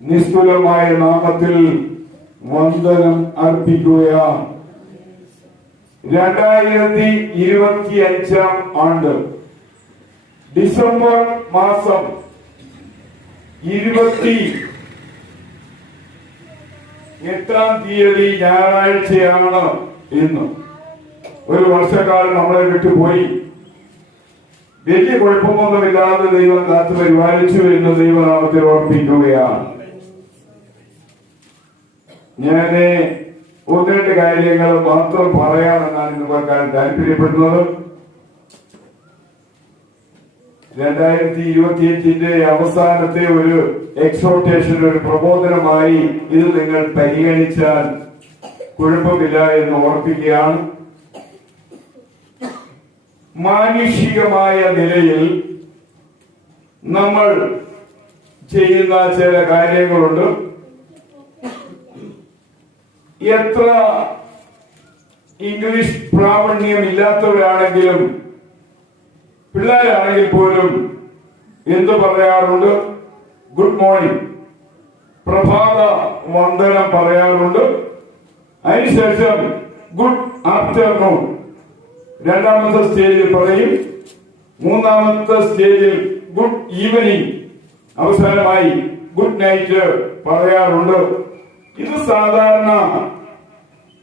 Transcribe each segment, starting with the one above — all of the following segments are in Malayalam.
നിസ്തുലമായ നാമത്തിൽ വന്ദനം അർപ്പിക്കുകയാണ്. 2025 ആണ്ട് ഡിസംബർ മാസം 28 തീയതി ഞായറാഴ്ചയാണ് ഇന്ന്. ഒരു വർഷക്കാലം നമ്മളെ വിട്ടുപോയി. വലിയ കുഴപ്പമൊന്നുമില്ലാതെ ദൈവം കാത്തു പരിപാലിച്ചു എന്ന് ദൈവനാമത്തിൽ ഓർപ്പിക്കുകയാണ്. ഞാന് ഒന്ന് രണ്ട് കാര്യങ്ങൾ മാത്രം പറയാമെന്നാണ് ഇന്ന് പറയാൻ താല്പര്യപ്പെടുന്നത്. 2025 അവസാനത്തെ ഒരു എക്സോർട്ടേഷൻ, ഒരു പ്രബോധനമായി ഇത് നിങ്ങൾ പരിഗണിച്ചാൽ കുഴപ്പമില്ല എന്ന് ഓർപ്പിക്കുകയാണ്. മാനുഷികമായ നിലയിൽ നമ്മൾ ചെയ്യുന്ന ചില കാര്യങ്ങളുണ്ട്. എത്ര ഇംഗ്ലീഷ് പ്രാവീണ്യമില്ലാത്തവരാണെങ്കിലും പിള്ളേരാണെങ്കിൽ പോലും എന്തു പറയാറുണ്ട്? ഗുഡ് മോർണിംഗ്, പ്രഭാത വന്ദനം പറയാറുണ്ട്. അതിനുശേഷം ഗുഡ് ആഫ്റ്റർനൂൺ രണ്ടാമത്തെ സ്റ്റേജിൽ പറയും. മൂന്നാമത്തെ സ്റ്റേജിൽ ഗുഡ് ഈവനിങ്, അവസാനമായി ഗുഡ് നൈറ്റ് പറയാറുണ്ട്. ഇത് സാധാരണ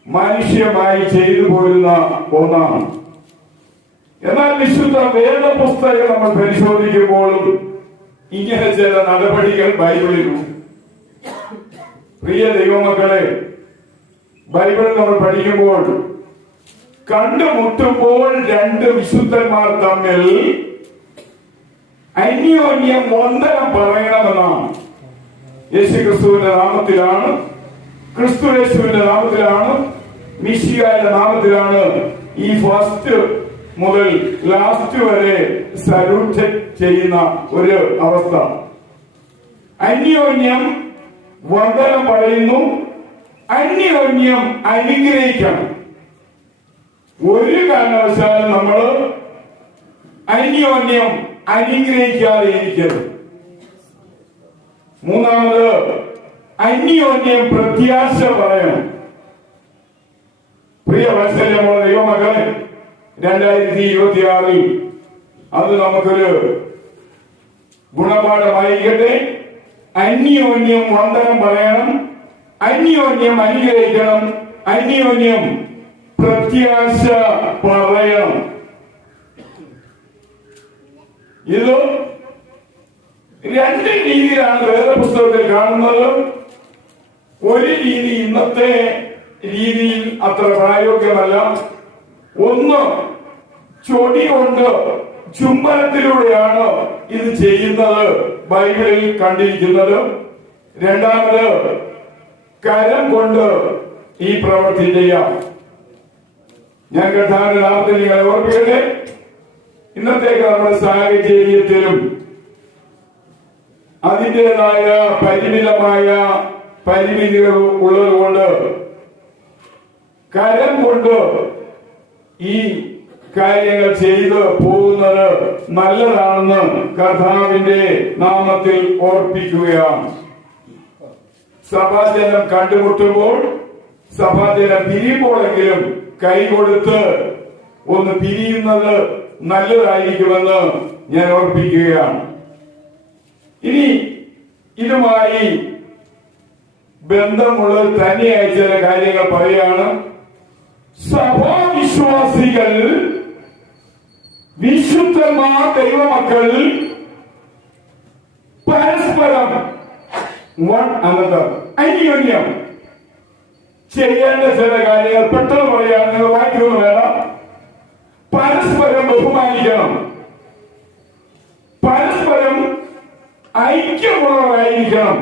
മനുഷ്യമായി ചെയ്തു പോരുന്ന ഒന്നാണ്. എന്നാൽ വിശുദ്ധ വേദപുസ്തകം നമ്മൾ പരിശോധിക്കുമ്പോഴും ഇങ്ങനെ ചില നടപടികൾ ബൈബിളിലുണ്ട്. പ്രിയ ദൈവമക്കളെ, ബൈബിൾ നമ്മൾ പഠിക്കുമ്പോൾ കണ്ടുമുട്ടുമ്പോൾ രണ്ട് വിശുദ്ധന്മാർ തമ്മിൽ അന്യോന്യം വന്ദനം പറയണമെന്നാണ്. യേശുക്രിസ്തുവിന്റെ നാമത്തിലാണ്, ക്രിസ്തു യേശുവിന്റെ നാമത്തിലാണ്, മിശിഹായുടെ നാമത്തിലാണ് ഈ ഫസ്റ്റ് മുതൽ ലാസ്റ്റ് വരെ സല്യൂട്ട് ചെയ്യുന്ന ഒരു അവസ്ഥ. അന്യോന്യം വന്ദനം പറയുന്നു, അന്യോന്യം അനുഗ്രഹിക്കണം. ഒരു കാരണവശാലും നമ്മൾ അന്യോന്യം അനുഗ്രഹിക്കാതെ ഇരിക്കരുത്. മൂന്നാമത് അന്യോന്യം പ്രത്യാശ പറയണം. പ്രിയ വത്സല്യമുള്ള ദൈവമക്കളെ, 2026 അത് നമുക്കൊരു ഗുണപാഠമായിരിക്കട്ടെ. അന്യോന്യം വന്ദനം പറയണം, അന്യോന്യം അനുഗ്രഹിക്കണം, അന്യോന്യം പ്രത്യാശ പറയണം. ഇത് രണ്ട് രീതിയിലാണ് വേദപുസ്തകത്തിൽ കാണുന്നത്. ഒരു രീതി ഇന്നത്തെ രീതിയിൽ അത്ര പ്രായോഗികമല്ല. ഒന്ന്, ചൊടി കൊണ്ട് ചുംബനത്തിലൂടെയാണ് ഇത് ചെയ്യുന്നത് ബൈബിളിൽ കണ്ടിരിക്കുന്നത്. രണ്ടാമത്, കരം കൊണ്ട് ഈ പ്രവൃത്തി ചെയ്യാം. ഞാൻ കർത്താവിന്റെ നാമത്തിൽ നിങ്ങളെ ഓർപ്പിക്കട്ടെ, ഇന്നത്തേക്ക് നമ്മുടെ സാഹചര്യത്തിലും അതിൻ്റെതായ പരിമിതമായ പരിമിതികൾ ഉള്ളതുകൊണ്ട് കരം കൊണ്ട് ഈ കാര്യങ്ങൾ ചെയ്ത് പോകുന്നത് നല്ലതാണെന്ന് കർത്താവിന്റെ നാമത്തിൽ ഓർപ്പിക്കുകയാണ്. സഭാജനം കണ്ടുമുട്ടുമ്പോൾ, സഭാജനം പിരിയുമ്പോഴെങ്കിലും കൈ കൊടുത്ത് ഒന്ന് പിരിയുന്നത് നല്ലതായിരിക്കുമെന്ന് ഞാൻ ഓർപ്പിക്കുകയാണ്. ഇനി ഇതുമായി ബന്ധമുള്ള തന്നെയായ ചില കാര്യങ്ങൾ പറയുകയാണ്. സഭാവിശ്വാസികൾ, വിശുദ്ധന്മാർ, ദൈവമക്കൾ പരസ്പരം വൺ അനദർ അന്യോന്യം ചെയ്യേണ്ട ചില കാര്യങ്ങൾ പെട്ടെന്ന് പറയാൻ നിങ്ങൾ വായിക്കുന്നു വേണം. പരസ്പരം ബഹുമാനിക്കണം, പരസ്പരം ഐക്യമുള്ളവരായിരിക്കണം,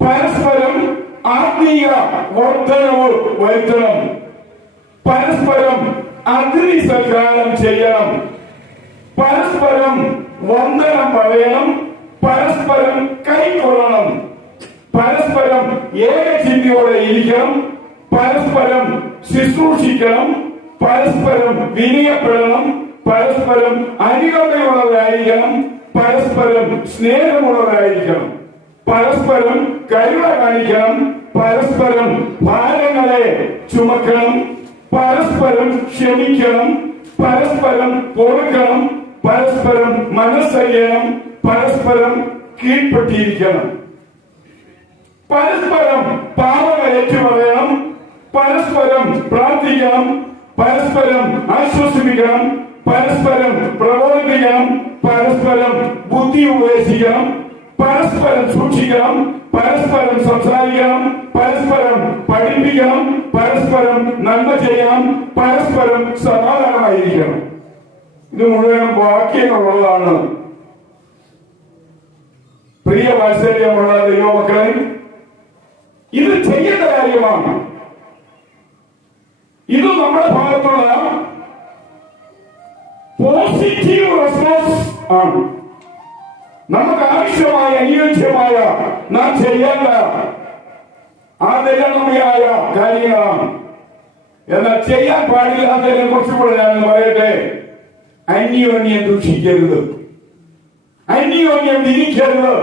പരസ്പരം ആത്മീയ വർധനവ് വരുത്തണം, പരസ്പരം അതിഥി സൽക്കാരം ചെയ്യണം, പരസ്പരം വന്ദനം പറയണം, പരസ്പരം കൈക്കൊള്ളണം, പരസ്പരം ഏകചിന്തയോടെ ഇരിക്കണം, പരസ്പരം ശുശ്രൂഷിക്കണം, പരസ്പരം വിനയപ്പെടണം, പരസ്പരം അനുകമ്പയുള്ളവരായിരിക്കണം, പരസ്പരം സ്നേഹമുള്ളവരായിരിക്കണം. പരസ്പരം കരുണ കാണിക്കണം, പരസ്പരം ഭാരങ്ങളെ ചുമക്കണം, പരസ്പരം ക്ഷമിക്കണം, പരസ്പരം പൊറുക്കണം, പരസ്പരം മനസ്സറിയണം, പരസ്പരം കീഴ്പ്പെട്ടിരിക്കണം, പരസ്പരം പാവങ്ങൾ ഏറ്റുപറയണം, പരസ്പരം പ്രാർത്ഥിക്കണം, പരസ്പരം ആശ്വസിപ്പിക്കണം, പരസ്പരം പ്രബോധിപ്പിക്കണം, പരസ്പരം ബുദ്ധി ഉപദേശിക്കണം, പരസ്പരം സൂക്ഷിക്കണം, പരസ്പരം സംസാരിക്കണം, പരസ്പരം പഠിപ്പിക്കണം, പരസ്പരം നന്മ ചെയ്യണം, പരസ്പരം സമാധാനമായിരിക്കണം. ഇത് മുഴുവൻ വാക്യങ്ങളുള്ളതാണ്. പ്രിയ വാത്സല്യമുള്ള ദൈവമക്കളെ, ഇത് ചെയ്യേണ്ട കാര്യമാണ്. ഇത് നമ്മുടെ ഭാഗത്തുള്ള പോസിറ്റീവ് റെസ്പോൺസ് ആണ്. നമുക്ക് ആവശ്യമായ അനുയോജ്യമായ നാം ചെയ്യേണ്ട ആദരണീയമായ കാര്യങ്ങളാണ്. എന്നാൽ ചെയ്യാൻ പാടില്ലാത്തതിനെ കുറിച്ചുകൂടെ ഞാൻ പറയട്ടെ. അന്യോന്യം ദൂഷിക്കരുത്, അന്യോന്യം വിരിക്കരുത്,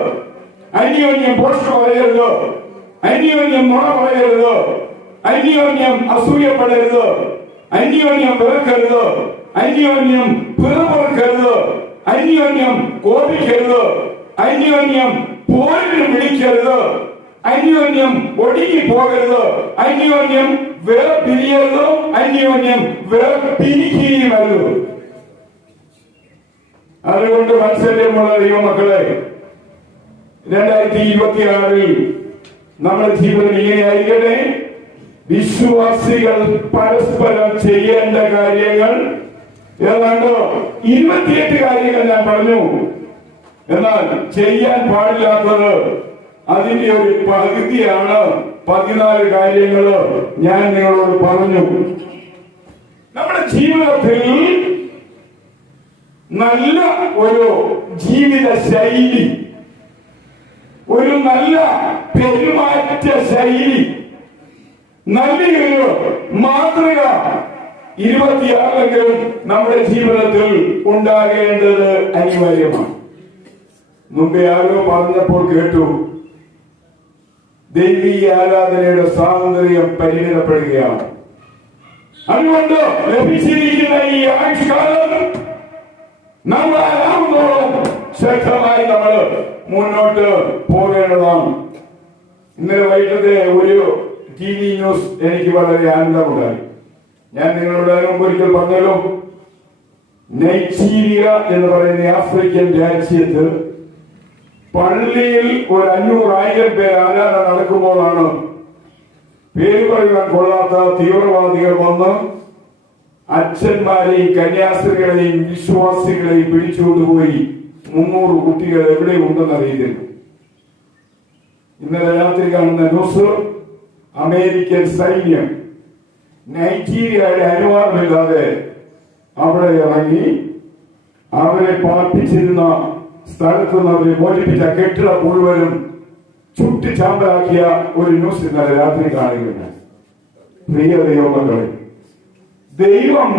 അന്യോന്യം പോസ്റ്റ് പറയരുത്, അന്യോന്യം നുണ പറയരുത്, അന്യോന്യം അസൂയപ്പെടരുത്, അന്യോന്യം വെറുക്കരുത്, അന്യോന്യം പിറപെറുക്കരുത്, അന്യോന്യം കോപിക്കരുത്, അന്യോന്യം പോരിന് വിളിക്കരുത്, അന്യോന്യം ഒടുങ്ങി പോകരുത്, അന്യോന്യം വേർപിരിയരുത്, അന്യോന്യം വേർപിരിക്കുകയുമരുത്. അതുകൊണ്ട് വാത്സല്യമുള്ള ദൈവമക്കളെ, 2026 നമ്മുടെ ജീവിതം ഇങ്ങനെയായിരിക്കട്ടെ. വിശ്വാസികൾ പരസ്പരം ചെയ്യേണ്ട കാര്യങ്ങൾ ഏതാണ്ട് 28 കാര്യങ്ങൾ ഞാൻ പറഞ്ഞു. എന്നാൽ ചെയ്യാൻ പാടില്ലാത്തത് അതിന്റെ ഒരു പകുതിയാണ്. 14 കാര്യങ്ങൾ ഞാൻ നിങ്ങളോട് പറഞ്ഞു. നമ്മുടെ ജീവിതത്തിൽ നല്ല ഒരു ജീവിത ശൈലി, ഒരു നല്ല പെരുമാറ്റ ശൈലി, നല്ലൊരു മാതൃക 26 നമ്മുടെ ജീവിതത്തിൽ ഉണ്ടാകേണ്ടത് അനിവാര്യമാണ്. മുമ്പേ ആരോ പറഞ്ഞപ്പോൾ കേട്ടു, ദൈവീയ ആരാധനയുടെ സ്വാതന്ത്ര്യം പരിമിതപ്പെടുകയാണ്. അതുകൊണ്ട് ലഭിച്ചിരിക്കുന്ന ഈ ആയുഷ്കാലം നമ്മൾ ആരാവുന്നോളം ശക്തമായി നമ്മൾ മുന്നോട്ട് പോകേണ്ടതാണ്. ഇന്നലെ വൈകിട്ടത്തെ ഒരു TV ന്യൂസ് എനിക്ക് വളരെ ആനന്ദമുണ്ടായി. ഞാൻ നിങ്ങളുടെ മുമ്പ് ഒരിക്കൽ പറഞ്ഞല്ലോ, നൈജീരിയ എന്ന് പറയുന്ന ആഫ്രിക്കൻ രാജ്യത്ത് പള്ളിയിൽ ഒരു 500,000 പേർ ആരാധന നടക്കുമ്പോഴാണ് പേര് പറയുവാൻ കൊള്ളാത്ത തീവ്രവാദികൾ വന്ന് അച്ഛന്മാരെയും കന്യാസ്ത്രീകളെയും വിശ്വാസികളെയും പിടിച്ചുകൊണ്ടുപോയി 300 കുട്ടികൾ എവിടെ ഉണ്ടെന്ന് അറിയുന്നില്ല. ഇന്നലെ രാത്രി കാണുന്ന ന്യൂസ്, അമേരിക്കൻ സൈന്യം നൈജീരിയയുടെ അനുവാദമില്ലാതെ അവിടെ ഇറങ്ങി അവരെ പാർപ്പിച്ചിരുന്ന സ്ഥലത്ത് നിന്ന് അവരെ മോചിപ്പിച്ച കെട്ടിടം മുഴുവനും ചുട്ടി ചാമ്പലാക്കിയ ഒരു ന്യൂസ് ഇന്നലെ രാത്രി കാണുകയാണ്. പ്രിയ ദൈവമക്കളെ, ദൈവം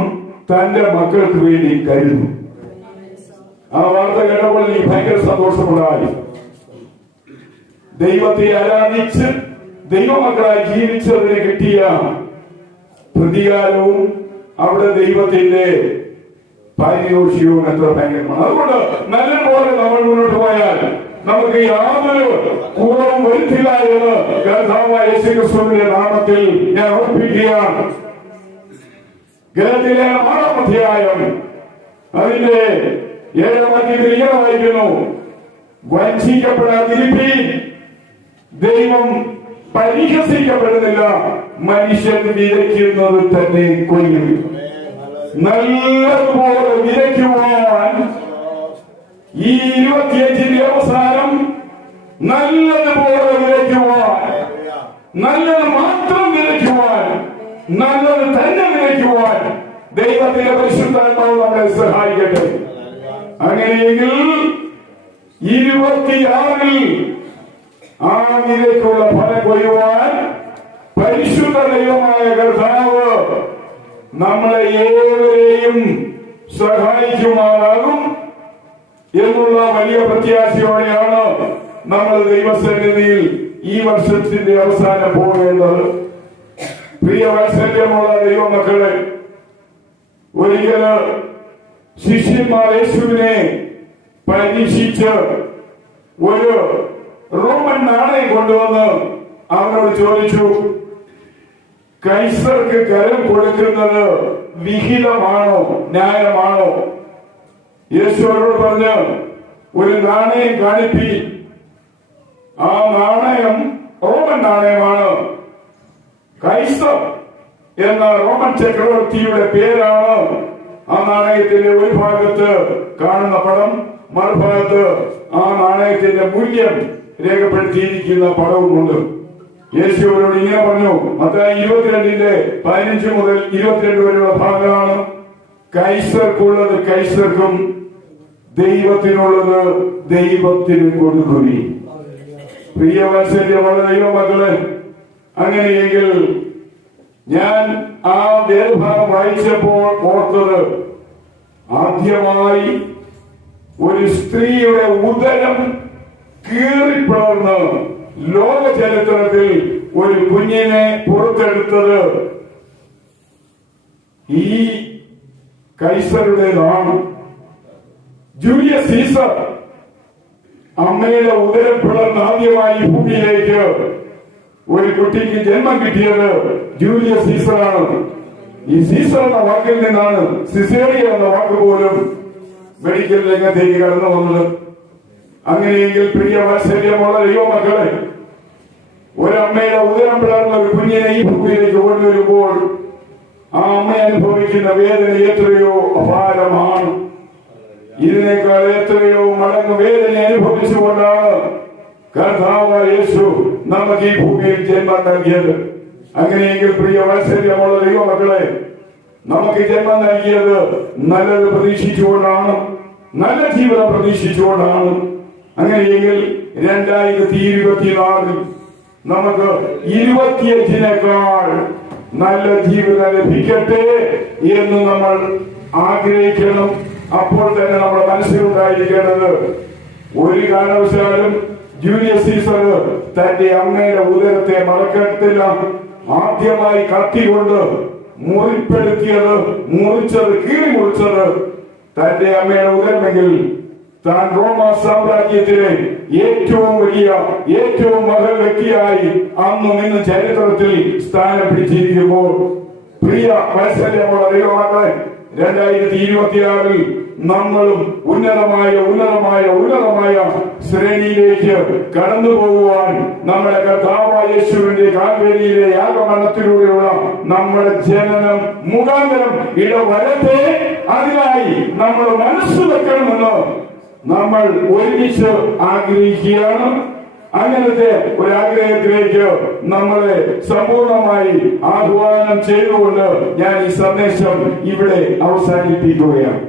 തന്റെ മക്കൾക്ക് വേണ്ടി കരുതും. ആ വാർത്ത കേട്ടപ്പോൾ എനിക്ക് ഭയങ്കര സന്തോഷമുണ്ടായി. ദൈവത്തെ ആരാധിച്ച് ദൈവമക്കളായി ജീവിച്ചതിന് കിട്ടിയ പ്രതികാരവും അവിടെ ദൈവത്തിന്റെ പാരിതോഷികവും എത്ര ഭയങ്കരമാണ്. അതുകൊണ്ട് നല്ലപോലെ നമ്മൾ മുന്നോട്ട് പോയാൽ നമുക്ക് യാതൊരു കുറവും വരുത്തില്ല എന്ന് കർത്താവായ യേശുക്രിസ്തുവിന്റെ നാമത്തിൽ ഞാൻ ഓർപ്പിക്കുകയാണ്. ഗലാത്യയിലെ 6-ാം അധ്യായം അതിന്റെ 7-ാം വാക്യത്തിൽ ഇങ്ങനെ വായിക്കുന്നു, വഞ്ചിക്കപ്പെടാതിരിപ്പീൻ, ദൈവം പരിഹസിക്കപ്പെടുന്നില്ല, മനുഷ്യൻ വിതയ്ക്കുന്നത് തന്നെ കൊയ്യും. നല്ലതുപോലെ വിതയ്ക്കുവാൻ ഈ 25-ന്റെ അവസാനം നല്ലതുപോലെ വിതയ്ക്കുവാൻ, നല്ലത് മാത്രം വിതയ്ക്കുവാൻ, നല്ലത് തന്നെ വിതയ്ക്കുവാൻ ദൈവത്തിന്റെ പരിശുദ്ധാത്മാവ് നമ്മളെ സഹായിക്കട്ടെ. അങ്ങനെയെങ്കിൽ 26-ൽ ആ വിതയ്ക്കുള്ള ഫലം കൊയ്യുവാൻ പരിശുദ്ധ ദൈവമായ കർത്താവ് നമ്മളെ ഏവരെയും സഹായിക്കുമാറാകും എന്നുള്ള വലിയ പ്രത്യാശയോടെയാണ് നമ്മൾ ദൈവസന്നിധിയിൽ ഈ വർഷത്തിന്റെ അവസാനം പോകേണ്ടത്. പ്രിയ വാത്സല്യമുള്ള ദൈവമക്കളെ, ഒരിക്കല് ശിഷ്യന്മാർ യേശുവിനെ പരീക്ഷിച്ച് ഒരു റോമൻ നാണയം കൊണ്ടുവന്ന് അവനോട് ചോദിച്ചു, കൈസർക്ക് കരം കൊടുക്കുന്നത് വിഹിതമാണോ, ന്യായമാണോ? യേശു അവരോട് പറഞ്ഞ്, ഒരു നാണയം കാണിപ്പി. ആ നാണയം റോമൻ നാണയമാണ്. കൈസർ എന്ന റോമൻ ചക്രവർത്തിയുടെ പേരാണ് ആ നാണയത്തിന്റെ ഒരു ഭാഗത്ത് കാണുന്ന പടം, മറുഭാഗത്ത് ആ നാണയത്തിന്റെ മൂല്യം രേഖപ്പെടുത്തിയിരിക്കുന്ന പടവുമുണ്ട്. യേശു അവരോട് ഇങ്ങനെ പറഞ്ഞു, മത്തായി 22:15 മുതൽ 22 വരെയുള്ള ഭാഗമാണ്, കൈസർക്കുള്ളത് കൈസർക്കും ദൈവത്തിനുള്ളത് ദൈവത്തിന് കൊടുക്കുവിൻ. പ്രിയ വാത്സല്യമുള്ള ദൈവമക്കളെ, അങ്ങനെയെങ്കിൽ ഞാൻ ആ വേദഭാഗം വായിച്ചപ്പോൾ ഓർത്തത്, ആദ്യമായി ഒരു സ്ത്രീയുടെ ഉദരം കീറിപ്പിളർന്ന് ലോക ചരിത്രത്തിൽ ഒരു കുഞ്ഞിനെ പുറത്തെടുത്തത് ഈ കൈസറുടേതാണ്. ജൂലിയസ് സീസർ അമ്മയുടെ ഉദരം പിളർന്ന് ആദ്യമായി ഭൂമിയിലേക്ക് ഒരു കുട്ടിക്ക് ജന്മം കിട്ടിയത് ജൂലിയസ് സീസറാണ്. ഈ സീസർ എന്ന വാക്കിൽ നിന്നാണ് സിസേറിയ എന്ന വാക്ക് പോലും മെഡിക്കൽ രംഗത്തേക്ക് കടന്നു വന്നത്. അങ്ങനെയെങ്കിൽ പ്രിയ വാത്സല്യമുള്ള ദൈവമക്കളെ, ഒരമ്മയുടെ ഉദരം പിളർന്ന ഒരു കുഞ്ഞിനെ ഈ ഭൂമിയിലേക്ക് കൊണ്ടുവരുമ്പോൾ ആ അമ്മ അനുഭവിക്കുന്ന വേദന എത്രയോ അപാരമാണ്. ഇതിനേക്കാൾ എത്രയോ മടങ്ങ് വേദന അനുഭവിച്ചുകൊണ്ടാണ് കർത്താവായ യേശു നമുക്ക് ഈ ഭൂമിയിൽ ജന്മം നൽകിയത്. അങ്ങനെയെങ്കിൽ പ്രിയ വാത്സല്യമുള്ള ദൈവമക്കളെ, നമുക്ക് ജന്മം നൽകിയത് നല്ലത് പ്രതീക്ഷിച്ചുകൊണ്ടാണ്, നല്ല ജീവിതം പ്രതീക്ഷിച്ചുകൊണ്ടാണ്. അങ്ങനെയെങ്കിൽ 2024 നമുക്ക് 25-നേക്കാൾ നല്ല ജീവിതം ലഭിക്കട്ടെ എന്ന് നമ്മൾ ആഗ്രഹിക്കണം. അപ്പോൾ തന്നെ നമ്മുടെ മനസ്സിലുണ്ടായിരിക്കേണ്ടത്, ഒരു കാരണവശാലും ജൂലിയസ് സീസർ തന്റെ അമ്മയുടെ ഉദരത്തെ മറക്കത്തില്ല. ആദ്യമായി കത്തി കൊണ്ട് മുറിച്ചത് കീറി മുറിച്ചത് തന്റെ അമ്മയുടെ ഉദരമെങ്കിൽ താൻ റോമ സാമ്രാജ്യത്തിലെ ഏറ്റവും വലിയ, ഏറ്റവും മഹൽ വ്യക്തിയായി അന്നും ഇന്ന് ചരിത്രത്തിൽ സ്ഥാനം പിടിച്ചിരിക്കുമ്പോൾ, പ്രിയ വാത്സല്യമുള്ള ദൈവമക്കളെ, 2026 നമ്മളും ഉന്നതമായ ശ്രേണിയിലേക്ക് കടന്നു പോകുവാൻ നമ്മുടെ കർത്താവായ യേശുവിന്റെ കാൽവരിയിലെ യാഗമരണത്തിലൂടെയുള്ള നമ്മുടെ ജനനം മുഖാന്തരം ഇടവരട്ടെ. അതിനായി നമ്മൾ മനസ്സ് വെക്കണമെന്ന് നമ്മൾ ഒരുമിച്ച് ആഗ്രഹിക്കുകയാണ്. അങ്ങനത്തെ ഒരാഗ്രഹത്തിലേക്ക് നമ്മളെ സമ്പൂർണമായി ആഹ്വാനം ചെയ്തുകൊണ്ട് ഞാൻ ഈ സന്ദേശം ഇവിടെ അവസാനിപ്പിക്കുകയാണ്.